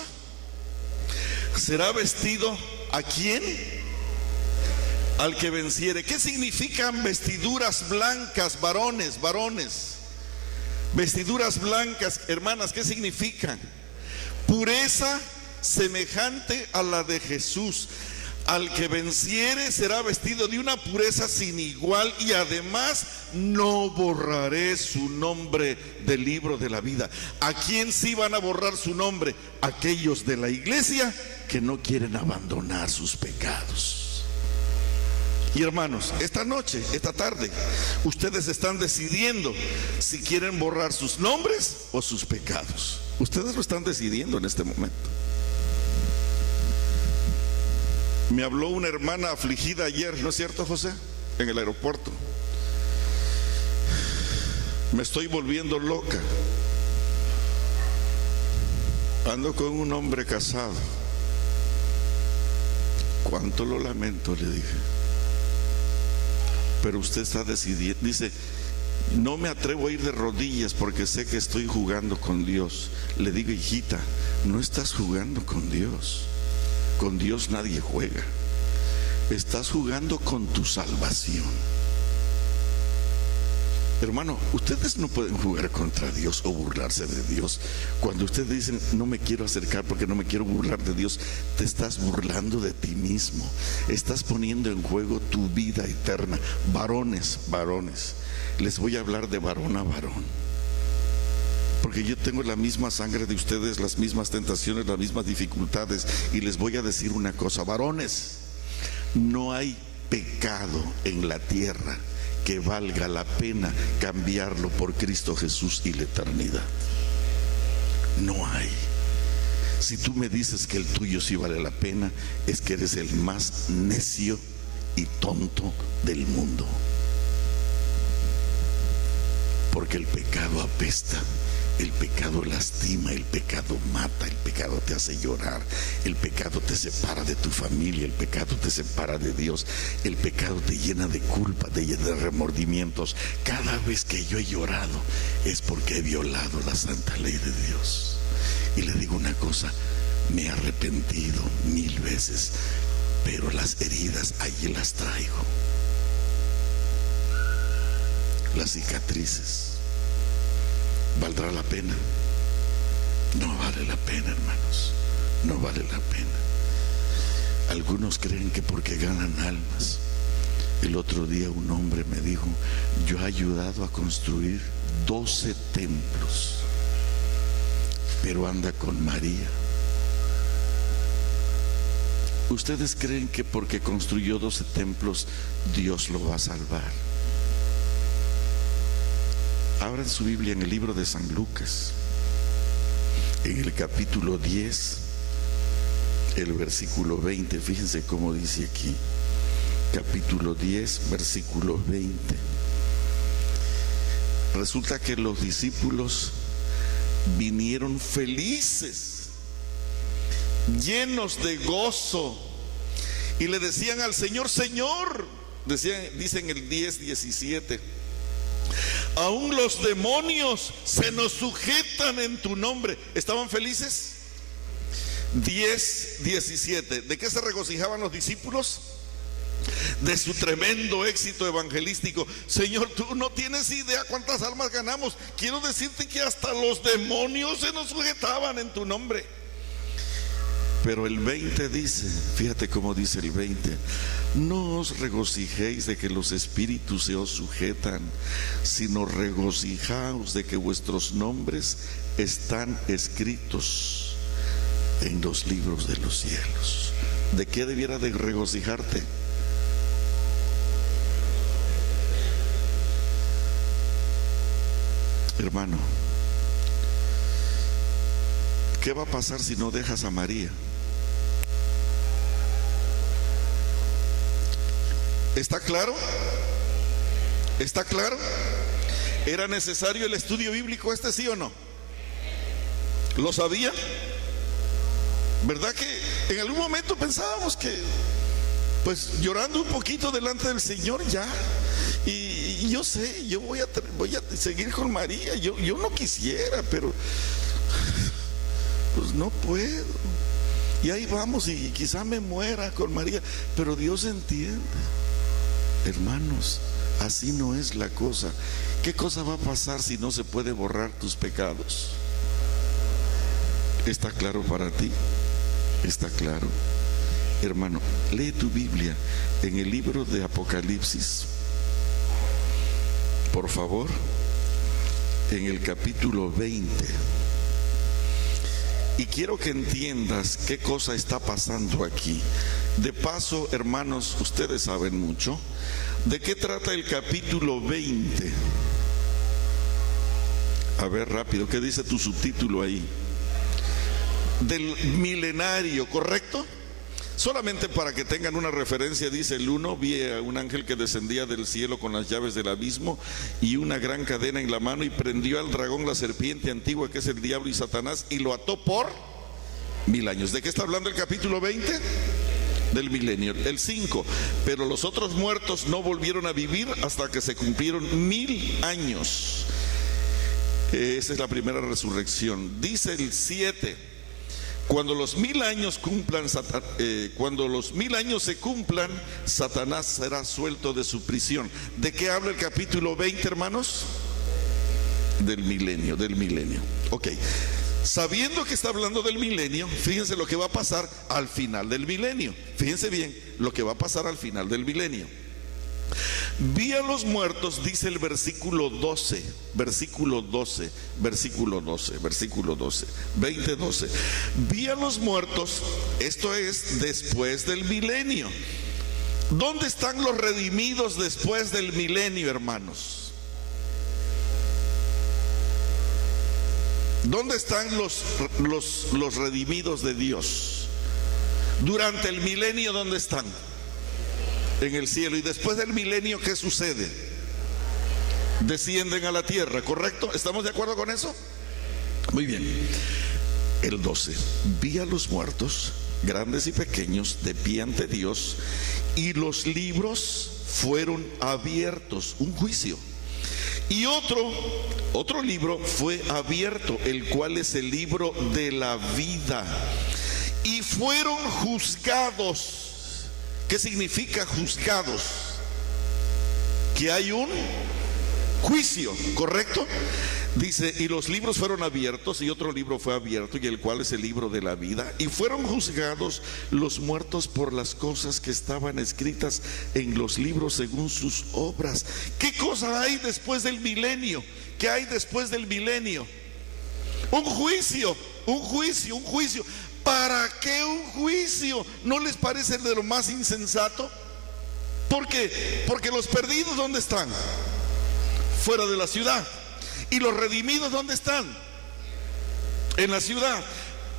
Será vestido, ¿a quién? Al que venciere. ¿Qué significan vestiduras blancas, varones? Vestiduras blancas, hermanas, ¿qué significan? Pureza semejante a la de Jesús. Al que venciere será vestido de una pureza sin igual, y además no borraré su nombre del libro de la vida. ¿A quién sí van a borrar su nombre? Aquellos de la iglesia que no quieren abandonar sus pecados. Y hermanos, esta noche, esta tarde, ustedes están decidiendo si quieren borrar sus nombres o sus pecados. Ustedes lo están decidiendo en este momento. Me habló una hermana afligida ayer, ¿no es cierto, José? En el aeropuerto. Me estoy volviendo loca. Ando con un hombre casado. Cuánto lo lamento, le dije. Pero usted está decidiendo. Dice, no me atrevo a ir de rodillas porque sé que estoy jugando con Dios. Le digo, hijita, no estás jugando con Dios. Con Dios nadie juega. Estás jugando con tu salvación. Hermano, ustedes no pueden jugar contra Dios o burlarse de Dios. Cuando ustedes dicen, no me quiero acercar porque no me quiero burlar de Dios, te estás burlando de ti mismo. Estás poniendo en juego tu vida eterna. Varones, les voy a hablar de varón a varón, porque yo tengo la misma sangre de ustedes, las mismas tentaciones, las mismas dificultades. Y les voy a decir una cosa, varones, no hay pecado en la tierra que valga la pena cambiarlo por Cristo Jesús y la eternidad. No hay. Si tú me dices que el tuyo sí vale la pena, es que eres el más necio y tonto del mundo. Porque el pecado apesta. El pecado lastima, el pecado mata, el pecado te hace llorar, el pecado te separa de tu familia, el pecado te separa de Dios, el pecado te llena de culpa, te llena de remordimientos. Cada vez que yo he llorado es porque he violado la santa ley de Dios. Y le digo una cosa, me he arrepentido 1000 veces, pero las heridas allí las traigo, las cicatrices. ¿Valdrá la pena? No vale la pena, hermanos. No vale la pena. Algunos creen que porque ganan almas. El otro día un hombre me dijo, yo he ayudado a construir 12 templos, pero anda con María. ¿Ustedes creen que porque construyó 12 templos Dios lo va a salvar? Abran su Biblia en el libro de San Lucas, en el capítulo 10, el versículo 20. Fíjense cómo dice aquí, capítulo 10, versículo 20. Resulta que los discípulos vinieron felices, llenos de gozo, y le decían al Señor, Señor, dicen el 10:17, aún los demonios se nos sujetan en tu nombre. ¿Estaban felices? 10:17. ¿De qué se regocijaban los discípulos? De su tremendo éxito evangelístico. Señor, tú no tienes idea cuántas almas ganamos. Quiero decirte que hasta los demonios se nos sujetaban en tu nombre. Pero el 20 dice, fíjate cómo dice el 20, no os regocijéis de que los espíritus se os sujetan, sino regocijaos de que vuestros nombres están escritos en los libros de los cielos. ¿De qué debiera de regocijarte? Hermano, ¿qué va a pasar si no dejas a María? ¿Está claro? ¿Está claro? ¿Era necesario el estudio bíblico sí o no? ¿Lo sabía? ¿Verdad que en algún momento pensábamos que, pues llorando un poquito delante del Señor ya, y yo sé, yo voy a seguir con María, yo no quisiera, pero pues no puedo, y ahí vamos, y quizá me muera con María, pero Dios entiende. Hermanos, así no es la cosa. ¿Qué cosa va a pasar si no se puede borrar tus pecados? ¿Está claro para ti? ¿Está claro? Hermano, lee tu Biblia en el libro de Apocalipsis, por favor, en el capítulo 20. Y quiero que entiendas qué cosa está pasando aquí. De paso, hermanos, ustedes saben mucho. ¿De qué trata el capítulo 20? A ver, rápido, ¿qué dice tu subtítulo ahí? Del milenario, ¿correcto? Solamente para que tengan una referencia, dice el 1: vi a un ángel que descendía del cielo con las llaves del abismo y una gran cadena en la mano, y prendió al dragón, la serpiente antigua, que es el diablo y Satanás, y lo ató por 1000 años. ¿De qué está hablando el capítulo 20? Del milenio. El 5: pero los otros muertos no volvieron a vivir hasta que se cumplieron 1000 años. Esa es la primera resurrección. Dice el 7: cuando los 1000 años se cumplan, Satanás será suelto de su prisión. ¿De qué habla el capítulo 20, hermanos? Del milenio, del milenio. Ok. Sabiendo que está hablando del milenio, fíjense lo que va a pasar al final del milenio. Fíjense bien lo que va a pasar al final del milenio. Vi a los muertos, dice el versículo 12, 20:12. Vi a los muertos, esto es después del milenio. ¿Dónde están los redimidos después del milenio, hermanos? ¿Dónde están los redimidos de Dios? Durante el milenio, ¿dónde están? En el cielo. Y después del milenio, ¿qué sucede? Descienden a la tierra, ¿correcto? ¿Estamos de acuerdo con eso? Muy bien. El 12: vi a los muertos, grandes y pequeños, de pie ante Dios, y los libros fueron abiertos. Un juicio. Y otro libro fue abierto, el cual es el libro de la vida. Y fueron juzgados. ¿Qué significa juzgados? Que hay un juicio, ¿correcto? Dice: y los libros fueron abiertos, y otro libro fue abierto, y el cual es el libro de la vida. Y fueron juzgados los muertos por las cosas que estaban escritas en los libros según sus obras. ¿Qué cosa hay después del milenio? ¿Qué hay después del milenio? Un juicio, un juicio, un juicio. ¿Para qué un juicio? ¿No les parece de lo más insensato? ¿Por qué? Porque los perdidos, ¿dónde están? Fuera de la ciudad. ¿Y los redimidos dónde están? En la ciudad.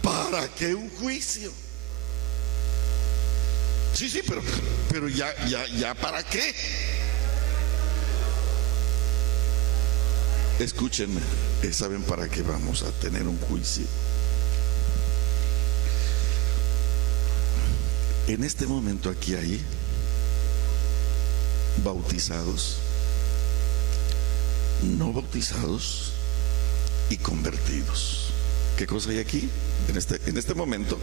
¿Para qué un juicio? Sí, pero ya, ¿para qué? Escúchenme, ¿saben para qué vamos a tener un juicio? En este momento aquí hay bautizados, no bautizados y convertidos. ¿Qué cosa hay aquí? En este momento,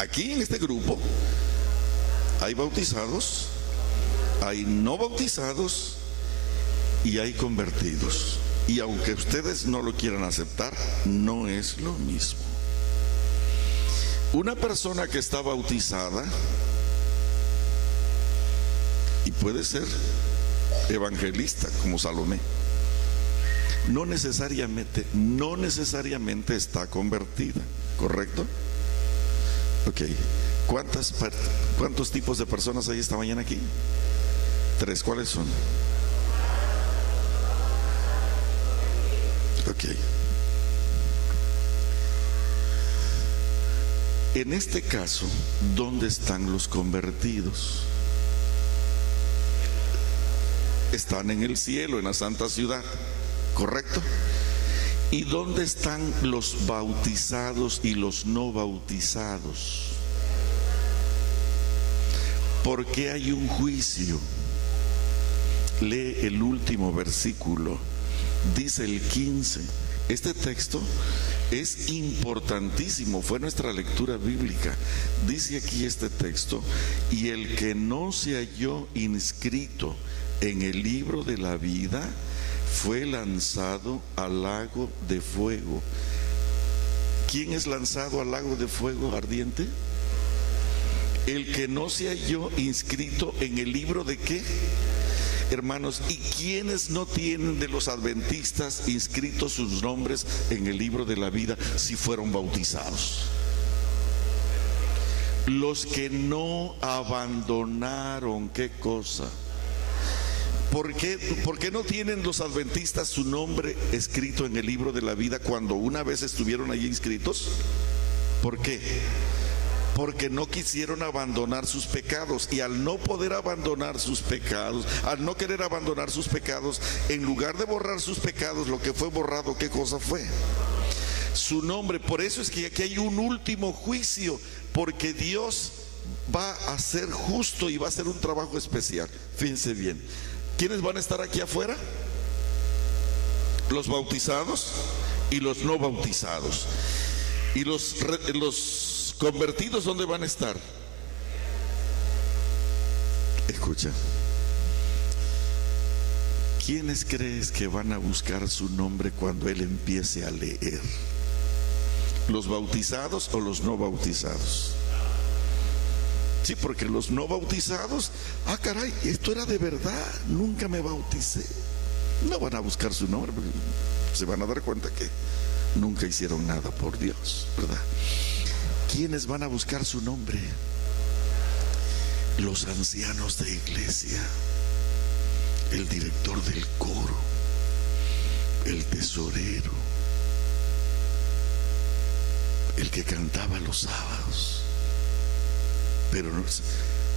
aquí en este grupo, hay bautizados, hay no bautizados y hay convertidos. Y aunque ustedes no lo quieran aceptar, no es lo mismo. Una persona que está bautizada, y puede ser evangelista como Salomé, no necesariamente está convertida, ¿correcto? Ok. ¿Cuántos tipos de personas hay esta mañana aquí? 3. ¿Cuáles son? Ok. En este caso, ¿dónde están los convertidos? Están en el cielo, en la santa ciudad, ¿correcto? ¿Y dónde están los bautizados y los no bautizados? ¿Por qué hay un juicio? Lee el último versículo, dice el 15. Este texto es importantísimo, fue nuestra lectura bíblica. Dice aquí este texto: y el que no se halló inscrito en el libro de la vida fue lanzado al lago de fuego. ¿Quién es lanzado al lago de fuego ardiente? El que no se halló inscrito en el libro de ¿qué? Hermanos, ¿y quiénes no tienen de los adventistas inscritos sus nombres en el libro de la vida si fueron bautizados? Los que no abandonaron, ¿qué cosa? ¿Por qué no tienen los adventistas su nombre escrito en el libro de la vida cuando una vez estuvieron allí inscritos? ¿Por qué? Porque no quisieron abandonar sus pecados, y al no poder abandonar sus pecados, al no querer abandonar sus pecados, en lugar de borrar sus pecados, lo que fue borrado, ¿qué cosa fue? Su nombre. Por eso es que aquí hay un último juicio, porque Dios va a ser justo y va a hacer un trabajo especial. Fíjense bien, ¿quiénes van a estar aquí afuera? Los bautizados y los no bautizados. Y los convertidos, ¿dónde van a estar? Escucha, ¿quiénes crees que van a buscar su nombre cuando él empiece a leer? ¿Los bautizados o los no bautizados? Sí, porque los no bautizados, caray, esto era de verdad, nunca me bauticé. No van a buscar su nombre, porque se van a dar cuenta que nunca hicieron nada por Dios, ¿verdad? ¿Quiénes van a buscar su nombre? Los ancianos de iglesia, el director del coro, el tesorero, el que cantaba los sábados. Pero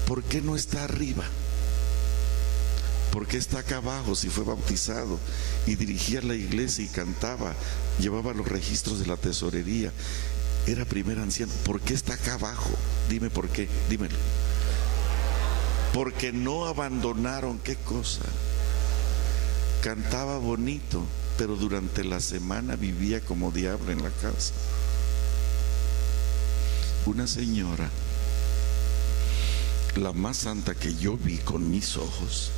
¿por qué no está arriba? ¿Por qué está acá abajo si fue bautizado y dirigía la iglesia y cantaba, llevaba los registros de la tesorería, era primer anciano? ¿Por qué está acá abajo? Dime por qué, dímelo. Porque no abandonaron, ¿qué cosa? Cantaba bonito, pero durante la semana vivía como diablo en la casa. Una señora, la más santa que yo vi con mis ojos,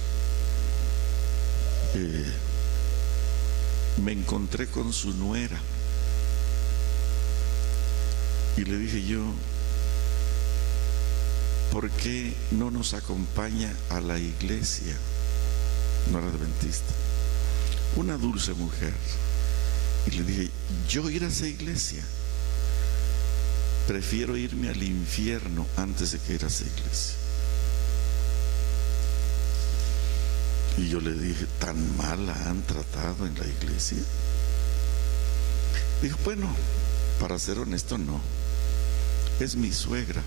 me encontré con su nuera y le dije yo: ¿por qué no nos acompaña a la iglesia? No era adventista, una dulce mujer. Y le dije: yo ir a esa iglesia, prefiero irme al infierno antes de que ir a esa iglesia. Y yo le dije: ¿tan mal la han tratado en la iglesia? Dijo: bueno, para ser honesto, no. Es mi suegra.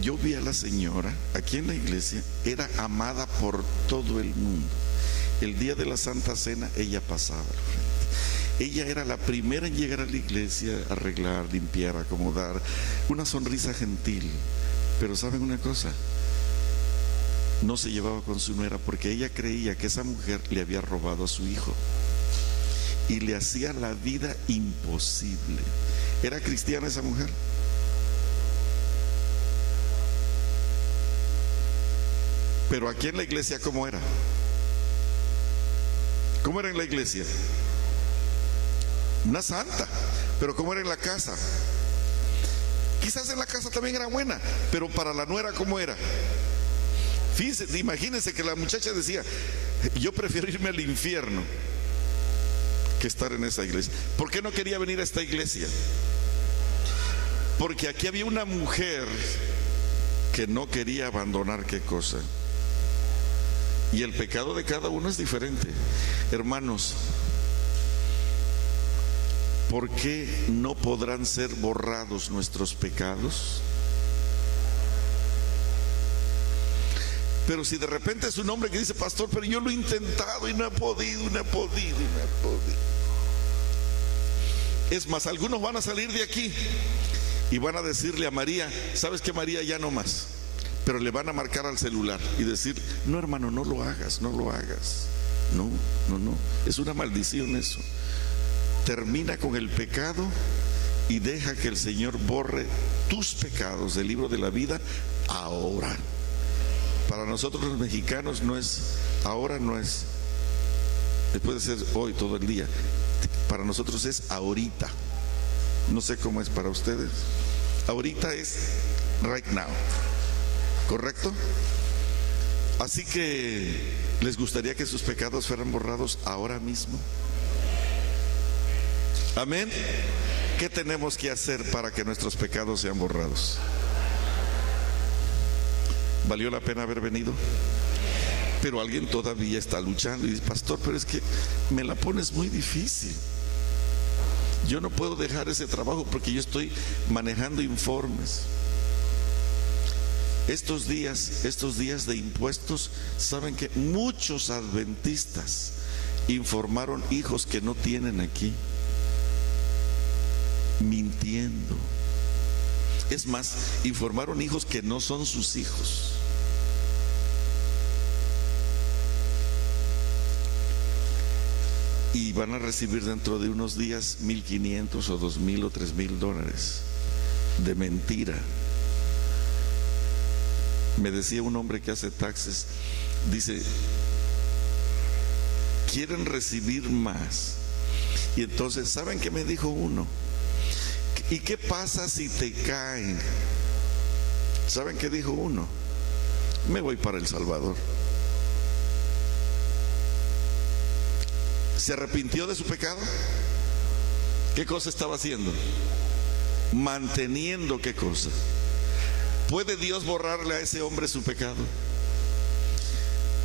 Yo vi a la señora aquí en la iglesia, era amada por todo el mundo. El día de la Santa Cena ella pasaba al frente. Ella era la primera en llegar a la iglesia, arreglar, limpiar, acomodar, una sonrisa gentil. Pero ¿saben una cosa? No se llevaba con su nuera porque ella creía que esa mujer le había robado a su hijo y le hacía la vida imposible. ¿Era cristiana esa mujer? Pero aquí en la iglesia, ¿cómo era? ¿Cómo era en la iglesia? Una santa. Pero ¿cómo era en la casa? Quizás en la casa también era buena, pero para la nuera, ¿cómo era? Fíjense, imagínense que la muchacha decía: yo prefiero irme al infierno que estar en esa iglesia. ¿Por qué no quería venir a esta iglesia? Porque aquí había una mujer que no quería abandonar, ¿qué cosa? Y el pecado de cada uno es diferente. Hermanos, ¿por qué no podrán ser borrados nuestros pecados? Pero si de repente es un hombre que dice: pastor, pero yo lo he intentado y no he podido, y no he podido, y no he podido. Es más, algunos van a salir de aquí y van a decirle a María: ¿sabes qué, María? Ya no más. Pero le van a marcar al celular y decir: no, hermano, no lo hagas, no lo hagas. No, no, no, es una maldición eso. Termina con el pecado y deja que el Señor borre tus pecados del libro de la vida ahora. Para nosotros los mexicanos no es ahora, no es, puede ser hoy, todo el día. Para nosotros es ahorita. No sé cómo es para ustedes. Ahorita es right now, ¿correcto? Así que, ¿les gustaría que sus pecados fueran borrados ahora mismo? Amén. ¿Qué tenemos que hacer para que nuestros pecados sean borrados? ¿Valió la pena haber venido? Pero alguien todavía está luchando y dice: pastor, pero es que me la pones muy difícil. Yo no puedo dejar ese trabajo porque yo estoy manejando informes. Estos días de impuestos, saben que muchos adventistas informaron hijos que no tienen aquí, mintiendo. Es más, informaron hijos que no son sus hijos. Y van a recibir dentro de unos días $1,500 o $2,000 o $3,000 de mentira. Me decía un hombre que hace taxes, dice: quieren recibir más. Y entonces, ¿saben qué me dijo uno? ¿Y qué pasa si te caen? ¿Saben qué dijo uno? Me voy para El Salvador. ¿Se arrepintió de su pecado? ¿Qué cosa estaba haciendo? Manteniendo, ¿qué cosa? ¿Puede Dios borrarle a ese hombre su pecado?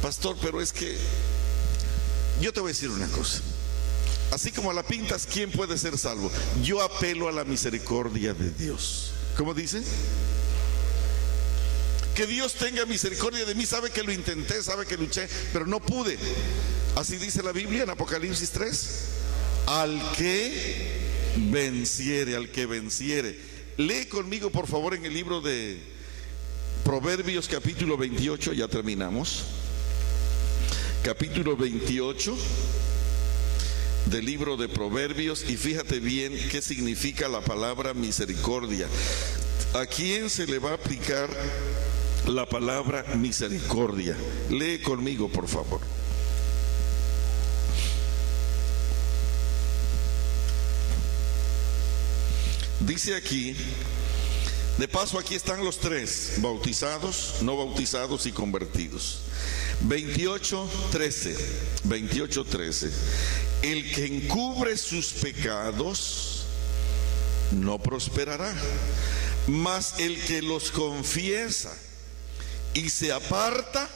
Pastor, pero es que yo te voy a decir una cosa. Así como la pintas, ¿quién puede ser salvo? Yo apelo a la misericordia de Dios. ¿Cómo dice? Que Dios tenga misericordia de mí. Sabe que lo intenté, sabe que luché, pero no pude. Así dice la Biblia en Apocalipsis 3. Al que venciere, al que venciere. Lee conmigo, por favor, en el libro de Proverbios, capítulo 28. Ya terminamos. Capítulo 28 del libro de Proverbios, y fíjate bien qué significa la palabra misericordia. ¿A quién se le va a aplicar la palabra misericordia? Lee conmigo, por favor. Dice aquí, de paso aquí están los tres: bautizados, no bautizados y convertidos. 28:13. 28:13. El que encubre sus pecados no prosperará, mas el que los confiesa y se aparta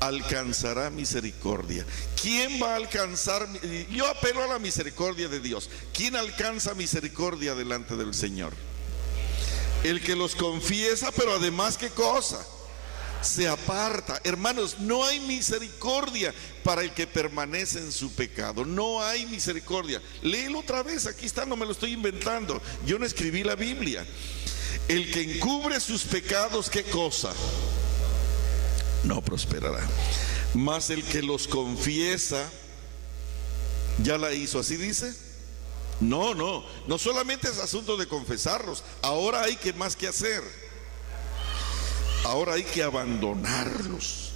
alcanzará misericordia. ¿Quién va a alcanzar? Yo apelo a la misericordia de Dios. ¿Quién alcanza misericordia delante del Señor? El que los confiesa, pero además, ¿qué cosa? Se aparta. Hermanos, no hay misericordia para el que permanece en su pecado. No hay misericordia. Léelo otra vez, aquí está, no me lo estoy inventando. Yo no escribí la Biblia. El que encubre sus pecados, ¿qué cosa? No prosperará. Mas el que los confiesa, ya la hizo. ¿Así dice? No solamente es asunto de confesarlos. Ahora hay que más que hacer. Ahora hay que abandonarlos.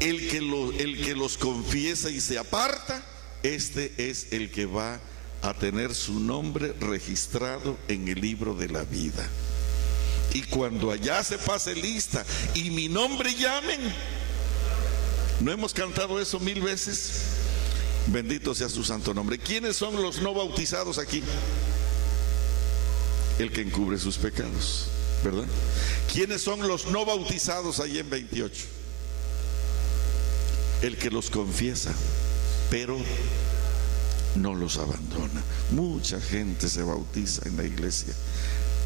El que los confiesa y se aparta, este es el que va a tener su nombre registrado en el libro de la vida. Y cuando allá se pase lista y mi nombre llamen, ¿no hemos cantado eso 1000 veces? Bendito sea su santo nombre. ¿Quiénes son los no bautizados aquí? El que encubre sus pecados, ¿verdad? ¿Quiénes son los no bautizados ahí en 28? el que los confiesa, pero no los abandona. Mucha gente se bautiza en la iglesia,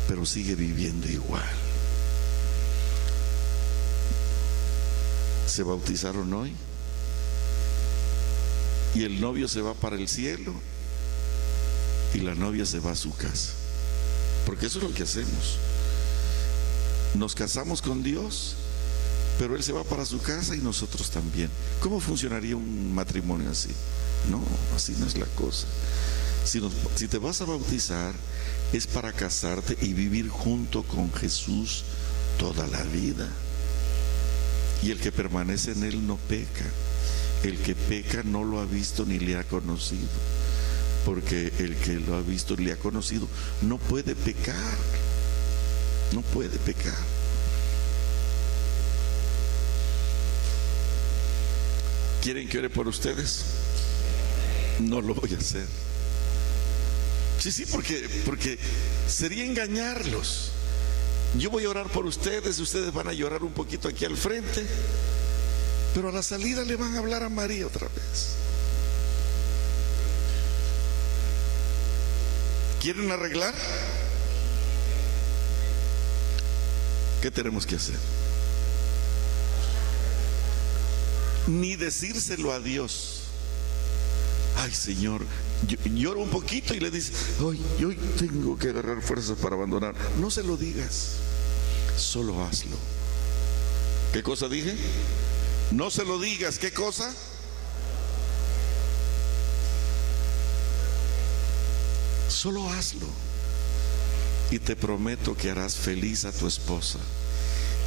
pero sigue viviendo igual. Se bautizaron hoy y el novio se va para el cielo y la novia se va a su casa, porque eso es lo que hacemos. Nos casamos con Dios, pero Él se va para su casa y nosotros también. ¿Cómo funcionaría un matrimonio así? No, así no es la cosa. Si te vas a bautizar, es para casarte y vivir junto con Jesús toda la vida. Y el que permanece en Él no peca. El que peca no lo ha visto ni le ha conocido, porque el que lo ha visto y le ha conocido no puede pecar. No puede pecar. ¿Quieren que ore por ustedes? No lo voy a hacer. Sí, porque sería engañarlos. Yo voy a orar por ustedes, ustedes van a llorar un poquito aquí al frente, pero a la salida le van a hablar a María otra vez. ¿Quieren arreglar? ¿Qué tenemos que hacer? Ni decírselo a Dios. Ay, Señor, lloro un poquito y le dices, hoy tengo que agarrar fuerzas para abandonar. No se lo digas, solo hazlo. ¿Qué cosa dije? No se lo digas. ¿Qué cosa? Solo hazlo. Y te prometo que harás feliz a tu esposa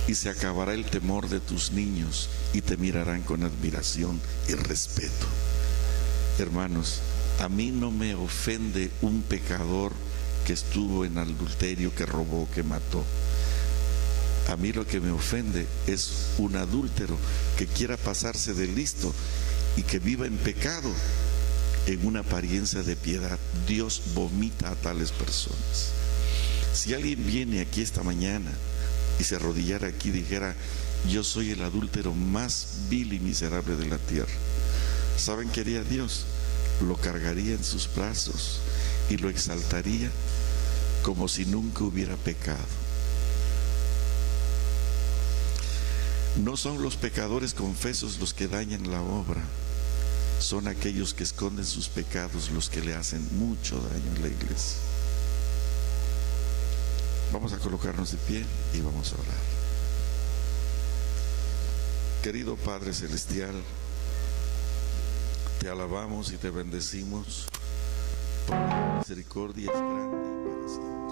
y se acabará el temor de tus niños y te mirarán con admiración y respeto. Hermanos, a mí no me ofende un pecador que estuvo en adulterio, que robó, que mató. A mí lo que me ofende es un adúltero que quiera pasarse de listo y que viva en pecado en una apariencia de piedad. Dios vomita a tales personas. Si alguien viene aquí esta mañana y se arrodillara aquí y dijera, yo soy el adúltero más vil y miserable de la tierra, ¿saben qué haría Dios? Lo cargaría en sus brazos y lo exaltaría como si nunca hubiera pecado. No son los pecadores confesos los que dañan la obra, son aquellos que esconden sus pecados los que le hacen mucho daño a la iglesia. Vamos a colocarnos de pie y vamos a orar. Querido Padre Celestial, te alabamos y te bendecimos, porque tu misericordia es grande y para siempre.